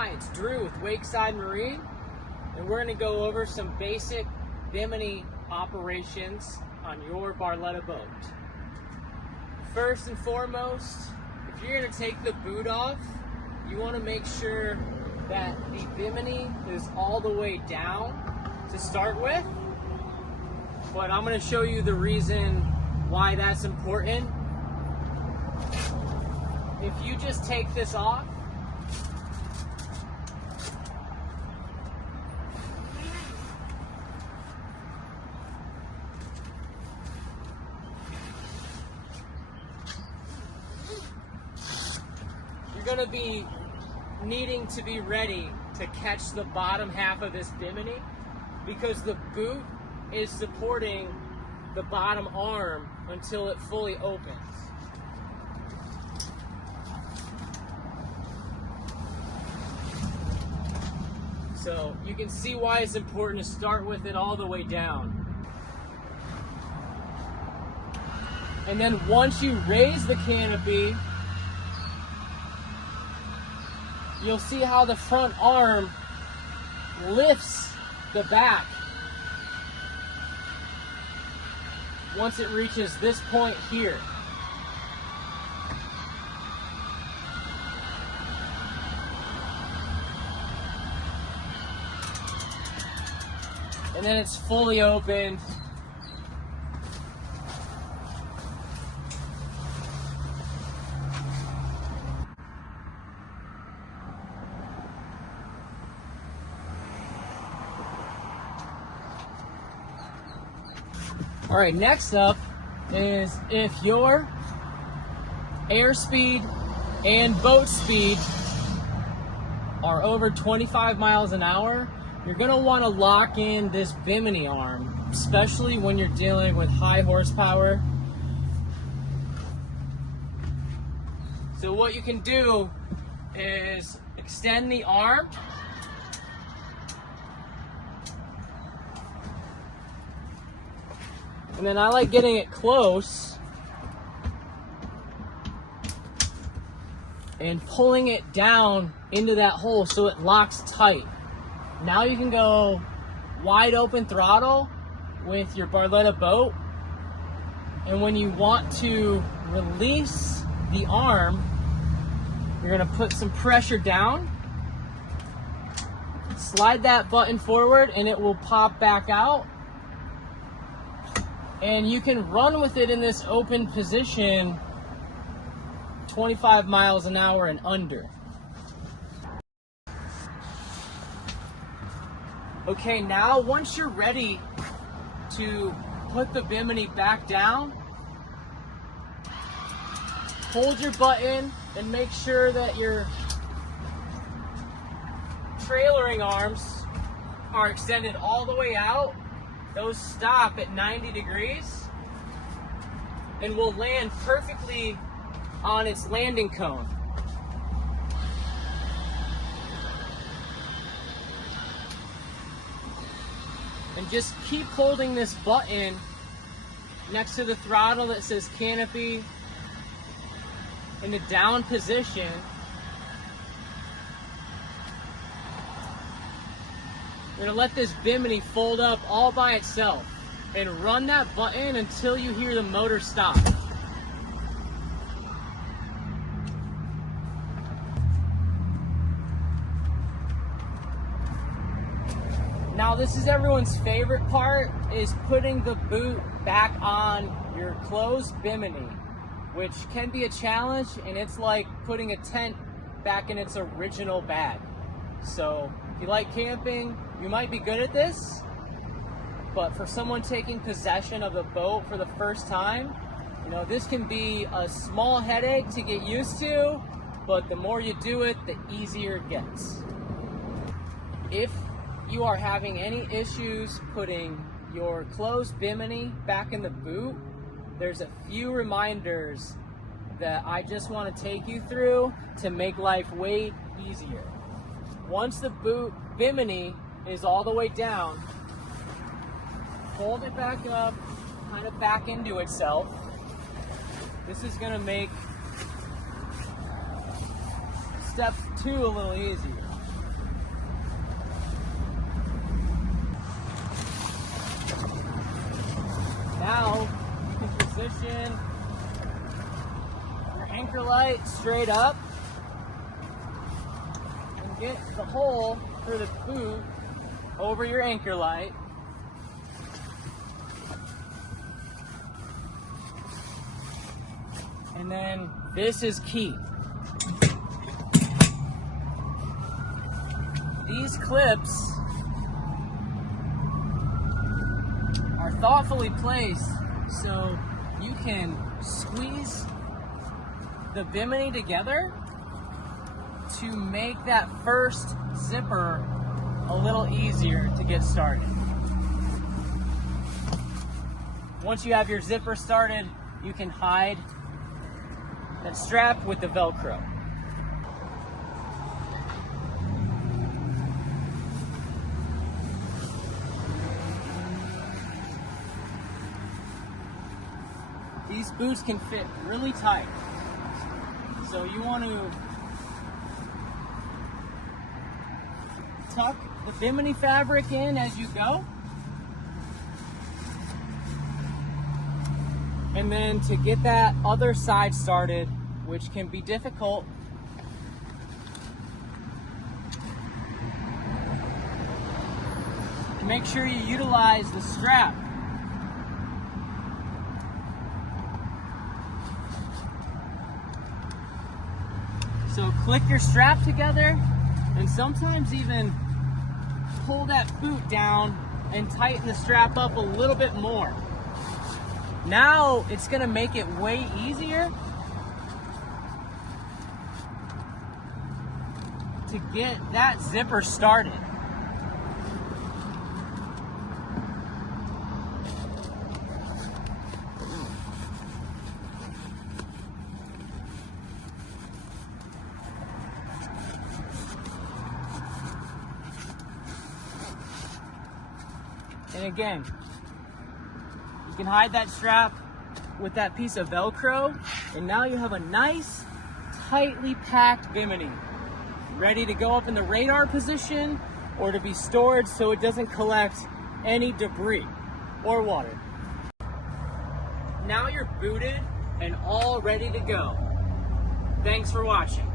Hi, it's Drew with WakeSide Marine, and we're going to go over some basic Bimini operations on your Barletta boat. First and foremost, if you're going to take the boot off, you want to make sure that the Bimini is all the way down to start with, but I'm going to show you the reason why that's important. If you just take this off, you're going to be needing to be ready to catch the bottom half of this Bimini because the boot is supporting the bottom arm until it fully opens. So you can see why it's important to start with it all the way down. And then once you raise the canopy, you'll see how the front arm lifts the back once it reaches this point here. And then it's fully open. All right, next up is if your airspeed and boat speed are over 25 miles an hour, you're gonna wanna lock in this Bimini arm, especially when you're dealing with high horsepower. So what you can do is extend the arm and then I like getting it close and pulling it down into that hole so it locks tight. Now you can go wide open throttle with your Barletta boat, and when you want to release the arm, you're going to put some pressure down, slide that button forward, and it will pop back out. And you can run with it in this open position 25 miles an hour and under. Okay, now once you're ready to put the Bimini back down, hold your button and make sure that your trailering arms are extended all the way out. Those stop at 90 degrees and will land perfectly on its landing cone. And just keep holding this button next to the throttle that says canopy in the down position. You're gonna let this Bimini fold up all by itself and run that button until you hear the motor stop. Now this is everyone's favorite part, is putting the boot back on your closed Bimini, which can be a challenge, and it's like putting a tent back in its original bag. So if you like camping, you might be good at this, but for someone taking possession of the boat for the first time, you know, this can be a small headache to get used to, but the more you do it, the easier it gets. If you are having any issues putting your closed Bimini back in the boot, there's a few reminders that I just want to take you through to make life way easier. Once the Bimini is all the way down, hold it back up, kind of back into itself. This is going to make step 2 a little easier. Now you can position your anchor light straight up and get the hole for the boot over your anchor light. And then this is key. These clips are thoughtfully placed so you can squeeze the Bimini together to make that first zipper a little easier to get started. Once you have your zipper started, you can hide that strap with the Velcro. These boots can fit really tight, so you want to tuck the Bimini fabric in as you go. And then to get that other side started, which can be difficult, make sure you utilize the strap. So click your strap together and sometimes even pull that boot down and tighten the strap up a little bit more. Now it's going to make it way easier to get that zipper started. And again, you can hide that strap with that piece of Velcro, and now you have a nice, tightly packed Bimini, ready to go up in the radar position or to be stored so it doesn't collect any debris or water. Now you're booted and all ready to go. Thanks for watching.